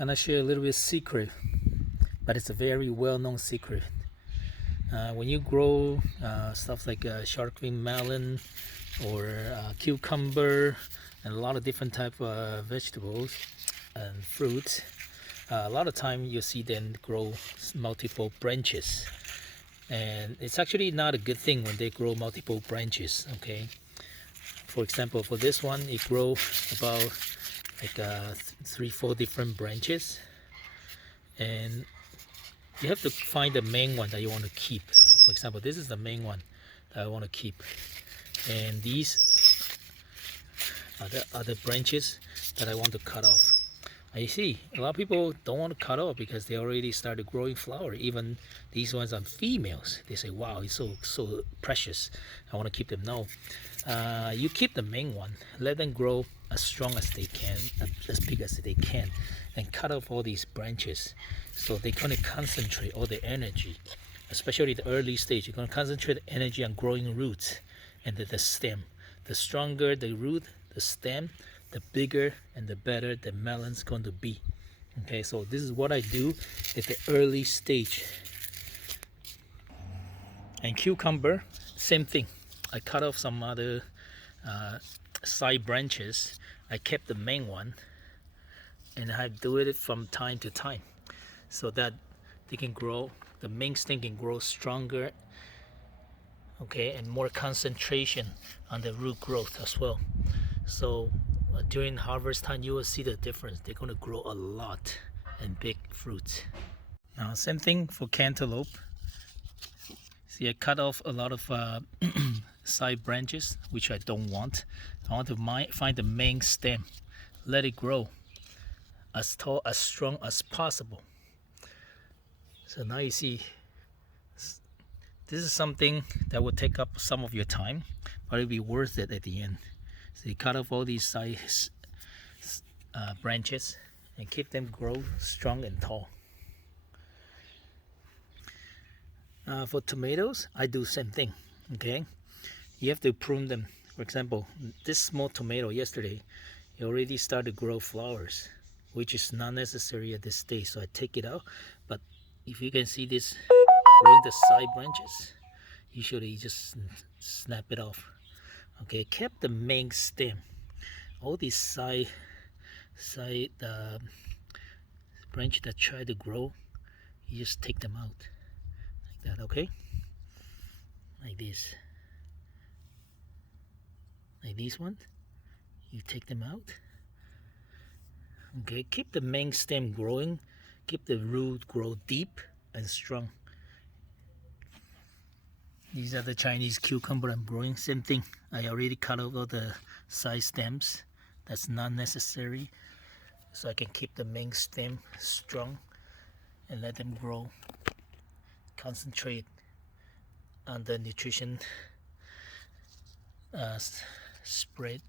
Gonna share a little bit secret, but it's a very well-known secret. When you grow stuff like shark fin melon or cucumber and a lot of different type of vegetables and fruits, a lot of time you see them grow multiple branches, and it's actually not a good thing when they grow multiple branches. Okay, for example, for this one, it grow about like 3-4 different branches, and you have to find the main one that you want to keep. For example, this is the main one that I want to keep, and these are the other branches that I want to cut off. I see a lot of people don't want to cut off because they already started growing flower. Even these ones are females. They say, wow, it's so precious, I want to keep them. No, you keep the main one, let them grow as strong as they can, as big as they can, and cut off all these branches. So they're going to concentrate all the energy, especially the early stage. You're going to concentrate the energy on growing roots and the stem. The stronger the root, the stem, the bigger and the better the melon's going to be. Okay, so this is what I do at the early stage. And cucumber, same thing. I cut off some other side branches. I kept the main one, and I do it from time to time so that they can grow, the main stem can grow stronger, okay, and more concentration on the root growth as well. So during harvest time, you will see the difference. They're going to grow a lot and big fruits. Now, same thing for cantaloupe. See, I cut off a lot of side branches, which I don't want. I want to find the main stem, let it grow as tall, as strong as possible. So now you see, this is something that will take up some of your time, but it'll be worth it at the end. So you cut off all these side branches and keep them grow strong and tall. For tomatoes, I do the same thing. Okay, you have to prune them. For example, this small tomato yesterday, it already started to grow flowers, which is not necessary at this stage. So I take it out. But if you can see this growing the side branches, usually you just snap it off. Okay, kept the main stem. All these side branches that try to grow, you just take them out like that. Okay, like this, like this one, you take them out. Okay, keep the main stem growing, keep the root grow deep and strong. These are the Chinese cucumber I'm growing. Same thing. I already cut off all the side stems. That's not necessary. So I can keep the main stem strong and let them grow. Concentrate on the nutrition spread